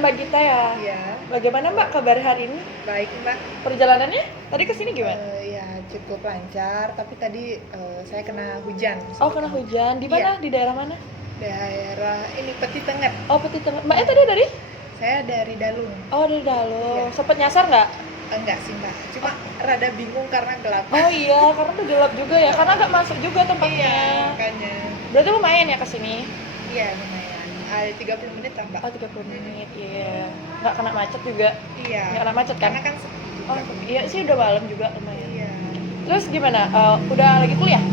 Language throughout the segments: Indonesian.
Mbak Gita ya. Iya, Bagaimana Mbak kabar hari ini? baik Mbak. Perjalanannya tadi ke sini gimana? Ya cukup lancar, tapi tadi saya kena hujan. Oh, kena hujan. Di mana? Iya. Di daerah mana? Daerah ini Peti Tengah. Oh, Peti Tengah. Mbaknya tadi dari? Saya dari Dalung. Oh, dari Dalung. Iya. Sempet nyasar nggak? Enggak sih Mbak, cuma rada bingung karena gelap. Oh iya, karena udah gelap juga ya. Karena nggak masuk juga tempatnya. Iya, makanya. Berarti lumayan ya ke sini? Iya, lumayan. Ada 30 menit lah Mbak. Oh, 30 menit. Iya. Nggak kena macet juga. Iya. Nggak kena macet kan? Karena kan sepi juga. Oh, iya sih udah malam juga lumayan. Iya. Terus gimana? Udah lagi kuliah?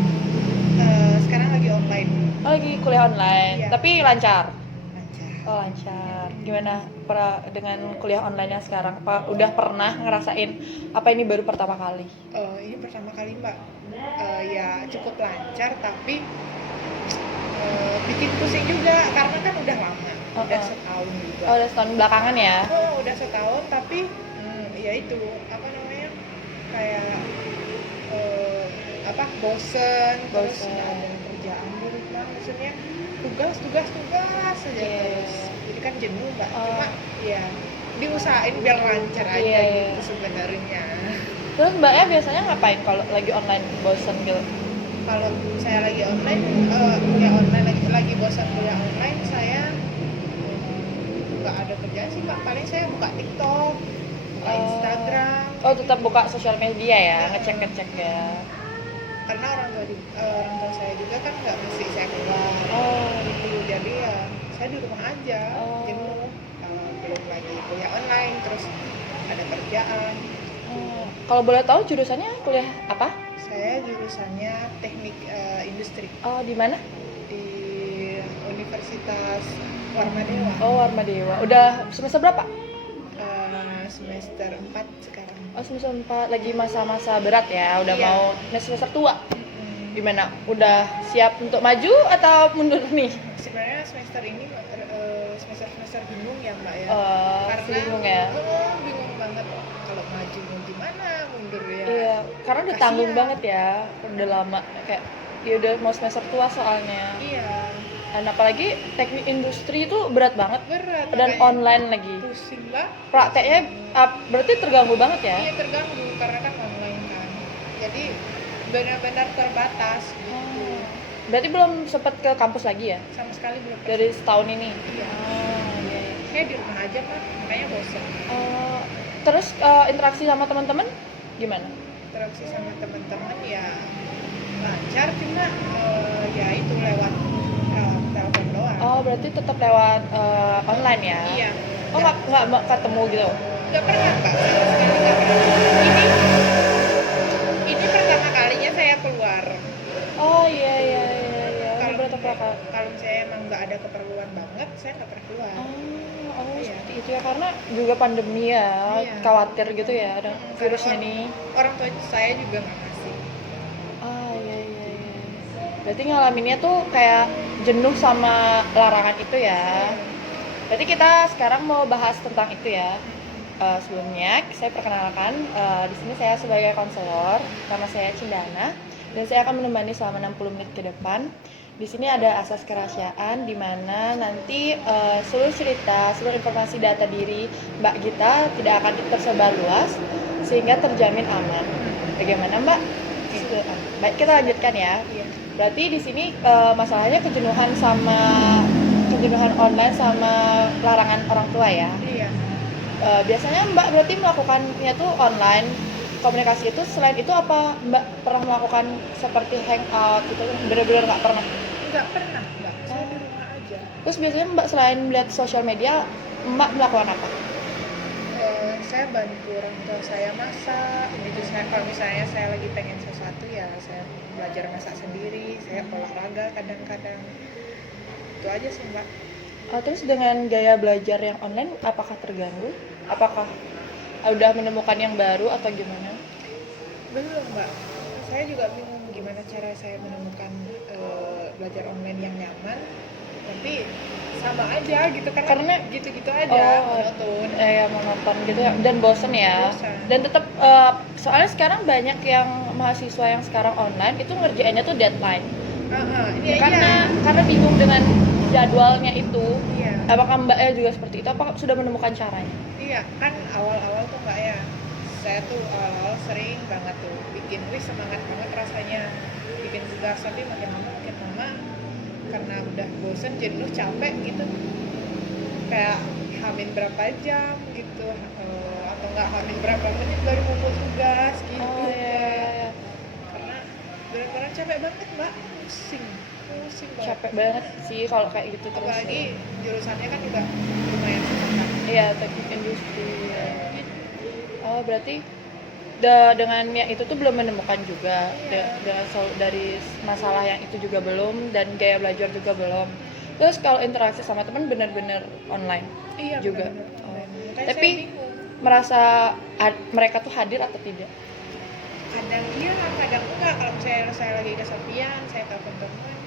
Sekarang lagi online. Oh, lagi kuliah online. Iya. Tapi lancar. Lancar. Oh, lancar. Gimana dengan kuliah online yang sekarang? Apa udah pernah ngerasain apa ini baru pertama kali? Ini pertama kali Mbak. Ya cukup lancar, tapi bikin pusing juga karena kan udah lama, udah setahun juga. Oh, udah setahun belakangan ya? Udah setahun, tapi ya itu apa namanya, kayak bosen, terus nggak ada kerjaan di rumah, maksudnya tugas aja terus. Jadi kan jenuh Mbak. Cuma ya diusahain biar lancar aja gitu sebenarnya. Terus Mbaknya biasanya ngapain kalau lagi online bosen gitu? Kalau saya lagi online, kuliah online lagi bosan kuliah online, saya nggak ada kerjaan sih Mbak. Paling saya buka TikTok, buka Instagram. Oh, tetap buka sosial media ya, ngecek ya. Karena orang tua saya juga kan nggak mesti saya keluar. Gitu. Jadi ya saya di rumah aja, jenuh. Belum lagi kuliah online, terus ada kerjaan. Kalau boleh tahu jurusannya kuliah apa? Saya jurusannya teknik industri. Oh, di mana? Di Universitas Warmadewa. Oh, Warmadewa. Udah semester berapa? Semester 4 sekarang. Oh, semester 4. Lagi masa-masa berat ya, udah mau semester tua. Gimana? Udah siap untuk maju atau mundur nih? Sebenarnya semester ini semester bingung ya Mbak ya. Karena bingung ya? Bingung banget kalau maju mau gimana, mundur ya. Iya, karena udah tanggung banget ya, udah lama kayak ya udah mau semester tua soalnya. Iya. Dan apalagi teknik industri itu berat banget. Berat. Dan online lagi. Pusing lah. Prakteknya berarti terganggu banget ya? Iya, terganggu karena kan online kan. Jadi benar-benar terbatas gitu. Berarti belum sempat ke kampus lagi ya? Sama sekali belum. Dari setahun ini? Iya. Iya. Kayak di rumah aja Pak, makanya bosan. Terus interaksi sama teman-teman gimana? Interaksi sama teman-teman ya lancar, cuma ya itu lewat telepon doang. Oh, berarti tetap lewat online ya? Iya. Oh, nggak ketemu gitu? Nggak pernah Pak, sama sekali nggak pernah. Ini pertama kalinya saya keluar. Oh iya. Kalau saya emang nggak ada keperluan banget, saya nggak pernah keluar. Iya. Seperti itu ya, karena juga pandemi ya, khawatir gitu ya ada virusnya nih. Orang tua saya juga nggak ngasih. Iya. Berarti ngalaminnya tuh kayak jenuh sama larangan itu ya. Berarti kita sekarang mau bahas tentang itu ya. Sebelumnya saya perkenalkan, di sini saya sebagai konselor, nama saya Cindana, dan saya akan menemani selama 60 menit ke depan. Di sini ada asas kerahasiaan, di mana nanti seluruh cerita, seluruh informasi data diri Mbak Gita tidak akan tersebar luas, sehingga terjamin aman. Bagaimana Mbak? Baik, kita lanjutkan ya. Berarti di sini masalahnya kejenuhan online sama larangan orang tua ya. Iya. Biasanya Mbak berarti melakukannya tuh online komunikasi itu. Selain itu apa Mbak pernah melakukan seperti hangout gitu? Bener-bener nggak pernah? Nggak pernah Mbak, saya di rumah aja. Terus biasanya Mbak selain melihat sosial media, Mbak melakukan apa? Saya bantu orang tua saya masak. Itu kalau misalnya saya lagi pengen sesuatu ya saya belajar masak sendiri, saya olahraga kadang-kadang. Itu aja sih Mbak. Terus dengan gaya belajar yang online, apakah terganggu? Apakah udah menemukan yang baru atau gimana? Belum Mbak, saya juga bingung gimana cara saya menemukan belajar online yang nyaman, tapi sama aja gitu kan, karena gitu-gitu aja, monoton. Monoton gitu ya, dan bosen ya. Bosen. Dan tetap soalnya sekarang banyak yang mahasiswa yang sekarang online itu ngerjainnya tuh deadline. Iya. Karena bingung dengan jadwalnya itu. Iya. Apakah Mbaknya juga seperti itu? Apakah sudah menemukan caranya? Iya, kan awal-awal tuh nggak ya. Saya tuh awal-awal sering banget tuh bikin, semangat banget rasanya bikin tugas, tapi makin lama karena udah bosen, jenuh, capek gitu. Kayak hamin berapa jam gitu, atau nggak hamin berapa menit baru ngumpul tugas gitu. Oh iya. Karena benar-benar capek banget mbak, pusing banget. Capek banget sih kalau kayak gitu terus. Apalagi jurusannya kan juga lumayan susah kan. Iya, teknik industri. Ya. Oh, berarti dengannya itu tuh belum menemukan juga. Iya. Dengan dari masalah yang itu juga belum, dan gaya belajar juga belum. Terus kalau interaksi sama teman benar-benar online Iya, juga. benar-benar. Oh. Makanya Tapi saya bingung. merasa mereka tuh hadir atau tidak? Kadang iya, kadang enggak. Kalau saya lagi kesepian, saya telepon teman.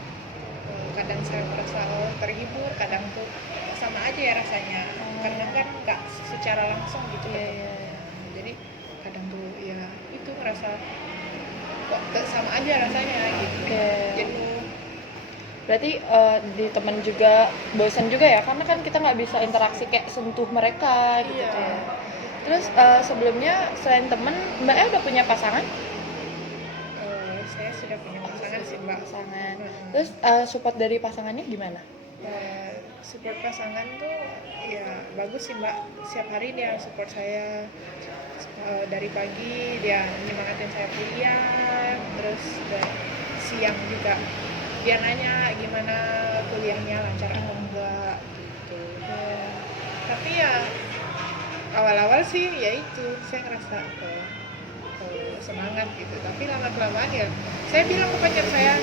Kadang saya merasa terhibur, kadang tuh sama aja ya rasanya. Kadang kan enggak secara langsung gitu. Iya. Jadi kadang tuh ya itu ngerasa kok sama aja rasanya gitu. Jenuh. Berarti di teman juga bosan juga ya, karena kan kita nggak bisa interaksi kayak sentuh mereka gitu. Iya. Ya. Terus sebelumnya selain teman, Mbaknya udah punya pasangan? Saya sudah punya pasangan sih mbak. Pasangan. Terus support dari pasangannya gimana? Support pasangan tuh ya bagus sih mbak. Setiap hari dia support saya. Dari pagi dia menyemangatin saya kuliah, terus siang juga dia nanya gimana kuliahnya, lancar atau enggak gitu. Tapi ya awal-awal sih ya itu saya ngerasa semangat gitu, tapi lama-kelamaan ya saya bilang ke pacar saya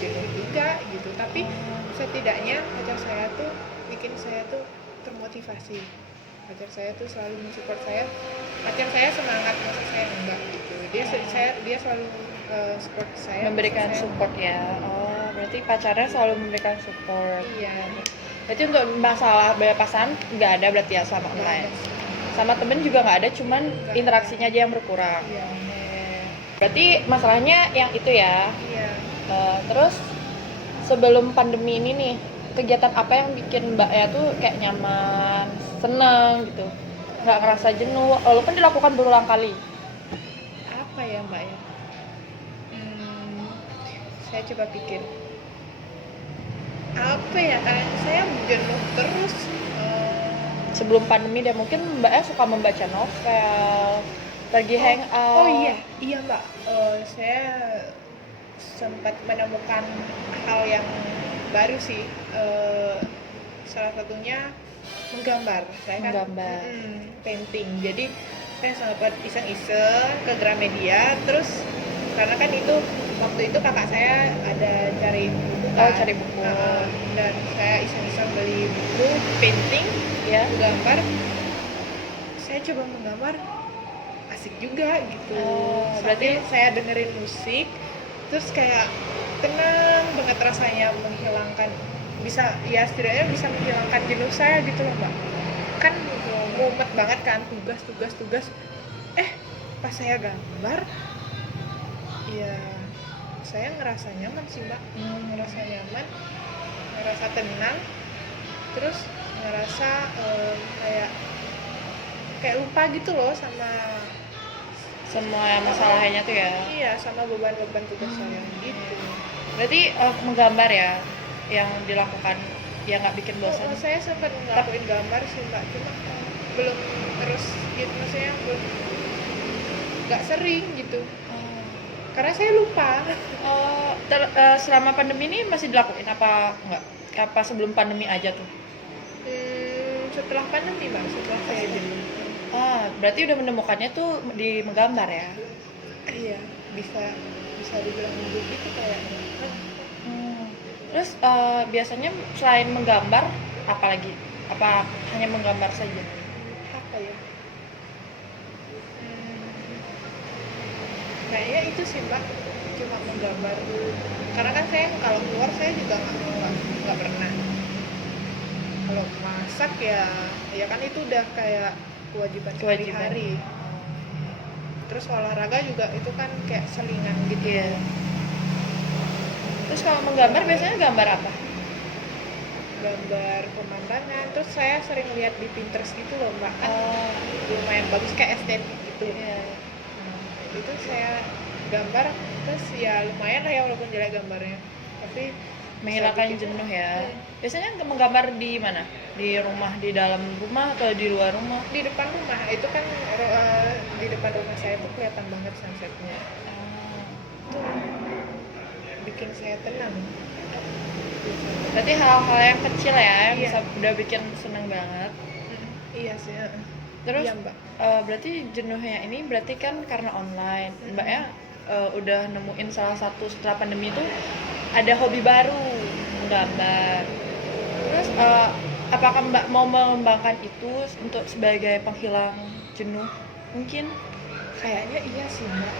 jenuh juga gitu, tapi setidaknya pacar saya tuh bikin saya tuh termotivasi. Pacar saya tuh selalu mensupport saya, pacar saya semangat, masa saya enggak gitu. Dia selalu support saya, Memberikan saya support ya. Oh, berarti pacarnya selalu memberikan support. iya. Berarti untuk masalah bayar pasangan nggak ada berarti ya sama online. Sama temen juga nggak ada, cuman interaksinya aja yang berkurang. Iya. Berarti masalahnya yang itu ya. Iya. Terus sebelum pandemi ini nih, kegiatan apa yang bikin Mbaknya tuh kayak nyaman, seneng gitu, nggak ngerasa jenuh, walaupun dilakukan berulang kali? Apa ya mbak ya? Saya coba pikir. Apa ya? Karena saya jenuh terus. Sebelum pandemi dia mungkin Mbaknya suka membaca novel, pergi hangout. Oh iya mbak. Saya sempat menemukan hal yang baru sih. Salah satunya menggambar. Saya kan Menggambar. painting. Jadi saya sempat iseng-iseng ke Gramedia, terus karena kan itu waktu itu kakak saya ada cari buku kan. Cari buku. Dan saya iseng-iseng beli buku painting Ya. menggambar. Saya coba menggambar, asik juga gitu. Berarti saya dengerin musik, terus kayak tenang banget rasanya, menghilangkan, bisa ya setidaknya bisa menghilangkan jenuh saya gitu loh mbak. Kan mumet banget kan, tugas. Pas saya gambar ya saya ngerasa nyaman sih mbak. Ngerasa nyaman, ngerasa tenang, terus ngerasa kayak lupa gitu loh sama semua masalahnya tuh ya. iya, sama beban-beban tugas saya gitu. Berarti menggambar ya yang dilakukan, ya nggak bikin bosan? Saya sempat ngelakuin gambar sih mbak, cuma belum terus gitu, maksudnya belum, nggak sering gitu. Karena saya lupa. Selama pandemi ini masih dilakuin apa enggak? Apa sebelum pandemi aja tuh? Setelah pandemi mbak, setelah saya jenuh. Berarti udah menemukannya tuh di menggambar ya? Iya, bisa dibilang begitu kayaknya. Terus biasanya selain menggambar apa lagi? Apa hanya menggambar saja? Apa ya? Kayaknya itu sih mbak, cuma menggambar. Karena kan saya kalau keluar saya juga nggak pernah. Kalau masak ya kan itu udah kayak kewajiban sehari-hari. Terus olahraga juga itu kan kayak selingan gitu ya. Terus kalau menggambar biasanya gambar apa? gambar pemandangan. Terus saya sering lihat di Pinterest gitu loh mbak, kan Oh, lumayan bagus kayak estetik gitu. iya. Nah, itu saya gambar, terus ya lumayan lah ya walaupun jelek gambarnya, tapi Menghilangkan bisa bikin- jenuh ya. Hmm. Biasanya menggambar di mana? Di rumah, di dalam rumah atau di luar rumah? Di depan rumah itu kan di depan rumah saya tuh kelihatan banget sunsetnya, bikin saya tenang. Berarti hal-hal yang kecil ya yang Iya. bisa udah bikin seneng banget. Iya sih. Terus Iya mbak. berarti jenuhnya ini berarti kan karena online. Mbaknya udah nemuin salah satu setelah pandemi itu ada hobi baru, menggambar. Terus apakah Mbak mau mengembangkan itu untuk sebagai penghilang jenuh? Mungkin Kayaknya iya sih mbak.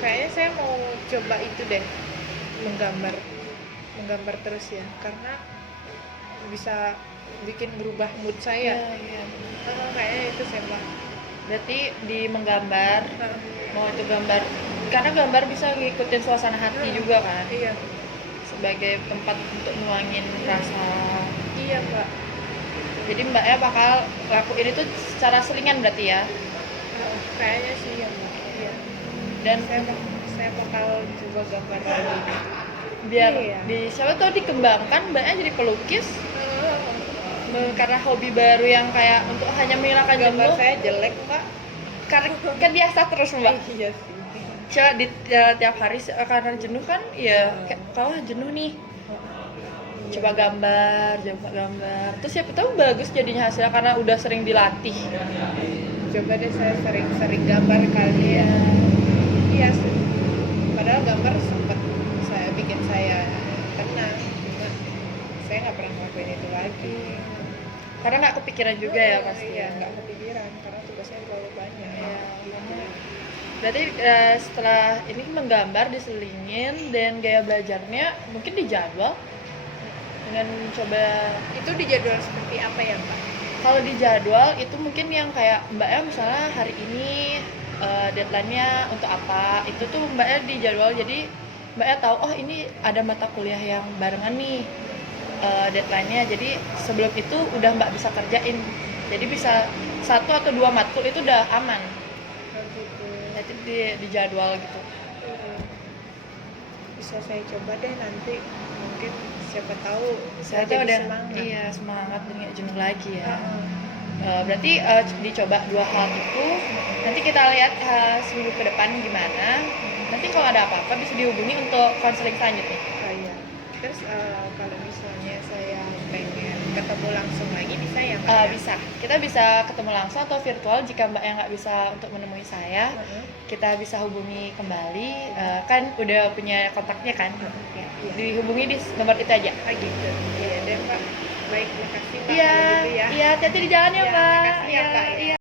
Kayaknya saya mau coba itu deh, menggambar menggambar terus ya, karena bisa bikin berubah mood saya. iya. Kayaknya itu sih mbak. Berarti di menggambar, Heeh. mau itu gambar, karena gambar bisa ngikutin suasana hati juga kan, Iya. sebagai tempat untuk nuangin rasa. Iya mbak. Jadi Mbaknya bakal lakuin itu secara selingan berarti ya. Kayaknya sih ya mbak. Iya. Dan Saya bakal coba gambar lagi. biar Iya. siapa tahu dikembangkan Mbaknya jadi pelukis. Karena hobi baru yang kayak untuk hanya menghilangkan Gambar jenuh, saya jelek mbak. karena kan diasah terus Mbak. Iya sih. Coba di tiap hari karena jenuh kan ya kayak kalau jenuh nih coba gambar terus siapa tahu bagus jadinya hasilnya karena udah sering dilatih. Coba deh saya sering-sering gambar kali ya. Iya sih. Padahal gambar sempat saya bikin saya tenang, cuma saya nggak pernah ngelakuin itu lagi. Karena nggak kepikiran juga ya pasti. Iya, nggak kepikiran karena tugasnya terlalu banyak. Iya. Gitu. Berarti setelah ini menggambar diselingin dan gaya belajarnya mungkin dijadwal dengan coba. Itu dijadwal seperti apa ya mbak? Kalau di jadwal itu mungkin yang kayak Mbaknya misalnya hari ini deadline-nya untuk apa, itu tuh Mbaknya di jadwal, jadi Mbaknya tahu oh ini ada mata kuliah yang barengan nih deadline-nya, jadi sebelum itu udah Mbak bisa kerjain, jadi bisa 1 atau 2 matkul itu udah aman, Gitu. jadi di jadwal gitu. Bisa saya coba deh nanti, mungkin siapa tahu Saya saya tuh jadi udah semangat. iya semangat dan nggak jenuh lagi ya. Heeh. Berarti dicoba 2 hal itu, nanti kita lihat seminggu ke depan gimana. Nanti kalau ada apa-apa bisa dihubungi untuk konseling selanjutnya. Kayak terus kalau misalnya saya pengen ketemu langsung lagi bisa ya mbak? Ya? Bisa, kita bisa ketemu langsung atau virtual jika Mbak yang nggak bisa untuk menemui saya. Heeh. Kita bisa hubungi kembali, kan udah punya kontaknya kan? Iya. Dihubungi di nomor itu aja. Gitu. Iya deh mbak. Baik, makasih mbak. Iya, kalau gitu ya. iya, hati-hati di jalan ya Iya, Mbak. makasih ya, Mbak, ya. Iya.